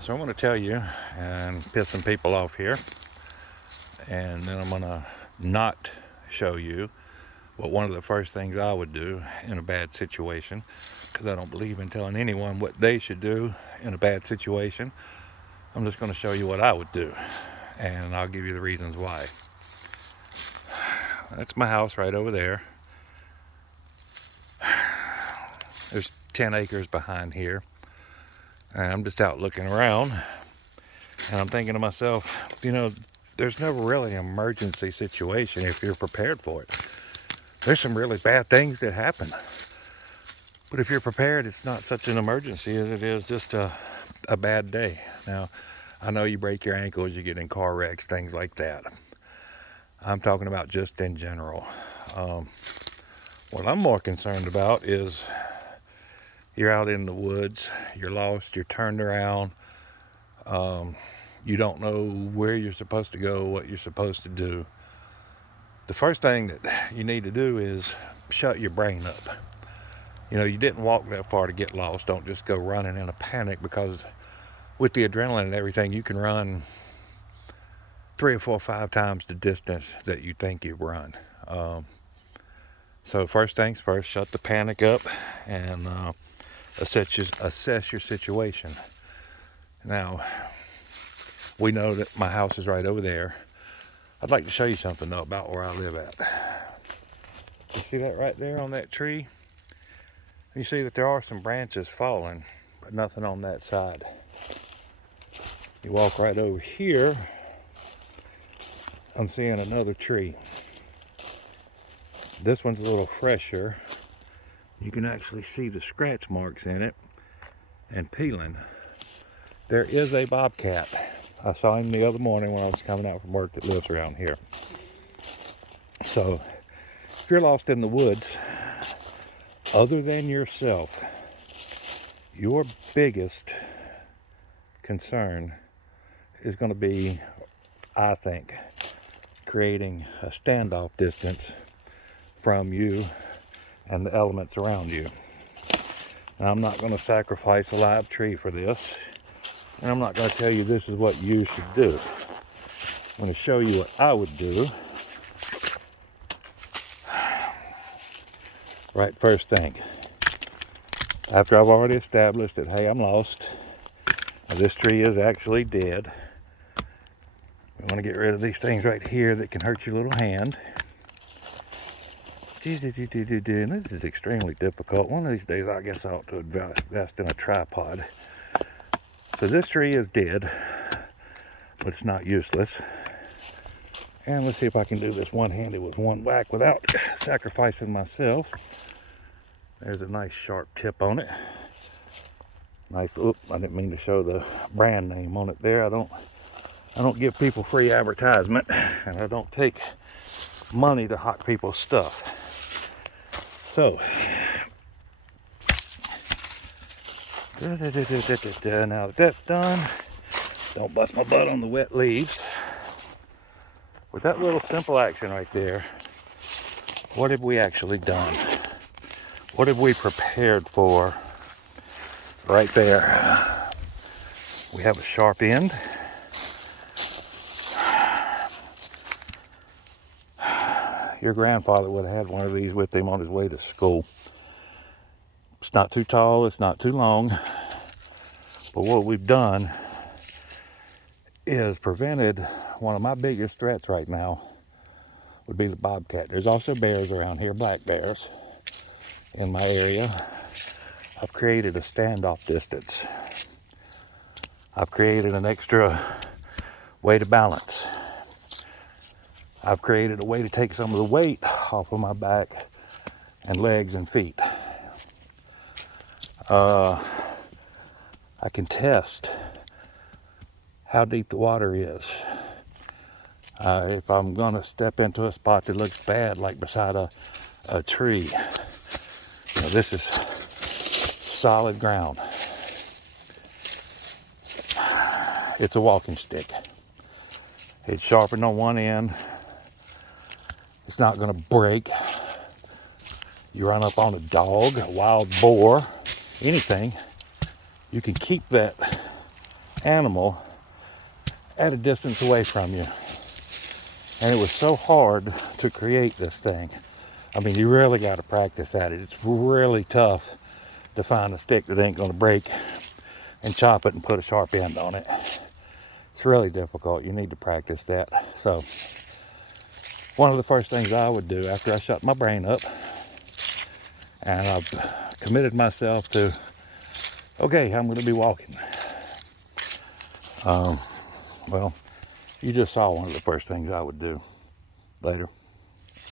So I'm going to tell you and piss some people off here, and then I'm going to not show you what one of the first things I would do in a bad situation, because I don't believe in telling anyone what they should do in a bad situation. I'm just going to show you what I would do, and I'll give you the reasons why. That's my house right over there. There's 10 acres behind here, and I'm just out looking around, and I'm thinking to myself, there's never really an emergency situation if you're prepared for it. There's some really bad things that happen, but if you're prepared, it's not such an emergency as it is just a bad day. Now, I know you break your ankles, you get in car wrecks, things like that. I'm talking about just in general. What I'm more concerned about is you're out in the woods, you're lost, you're turned around, you don't know where you're supposed to go, what you're supposed to do. The first thing that you need to do is shut your brain up. You didn't walk that far to get lost. Don't just go running in a panic, because with the adrenaline and everything, you can run 3 or 4 or 5 times the distance that you think you've run. So first things first, shut the panic up and assess your situation. Now, we know that my house is right over there. I'd like to show you something though about where I live at. You see that right there on that tree? You see that there are some branches falling, but nothing on that side. You walk right over here, I'm seeing another tree. This one's a little fresher. You can actually see the scratch marks in it and peeling. There is a bobcat. I saw him the other morning when I was coming out from work that lives around here. So if you're lost in the woods, other than yourself, your biggest concern is going to be, I think, creating a standoff distance from you and the elements around you. Now, I'm not going to sacrifice a live tree for this, and I'm not going to tell you this is what you should do. I'm going to show you what I would do. Right, first thing, after I've already established that, hey, I'm lost, this tree is actually dead, we want to get rid of these things right here that can hurt your little hand. And this is extremely difficult. One of these days, I guess I ought to invest in a tripod. So this tree is dead, but it's not useless. And let's see if I can do this one-handed with one whack without sacrificing myself. There's a nice sharp tip on it. Nice. Oop! I didn't mean to show the brand name on it there. I don't give people free advertisement, and I don't take money to hawk people's stuff. So, now that that's done, don't bust my butt on the wet leaves. With that little simple action right there, what have we actually done? What have we prepared for right there? We have a sharp end. Your grandfather would have had one of these with him on his way to school. It's not too tall, it's not too long, but what we've done is prevented one of my biggest threats right now would be the bobcat. There's also bears around here, black bears in my area. I've created a standoff distance. I've created an extra way to balance. I've created a way to take some of the weight off of my back and legs and feet. I can test how deep the water is. If I'm going to step into a spot that looks bad, like beside a tree, this is solid ground. It's a walking stick. It's sharpened on one end. It's not going to break. You run up on a dog, a wild boar, anything, you can keep that animal at a distance away from you. And it was so hard to create this thing. I mean, you really got to practice at it. It's really tough to find a stick that ain't going to break and chop it and put a sharp end on it. It's really difficult. You need to practice that. So one of the first things I would do after I shut my brain up, and I've committed myself to, okay, I'm going to be walking. Well, you just saw one of the first things I would do. Later.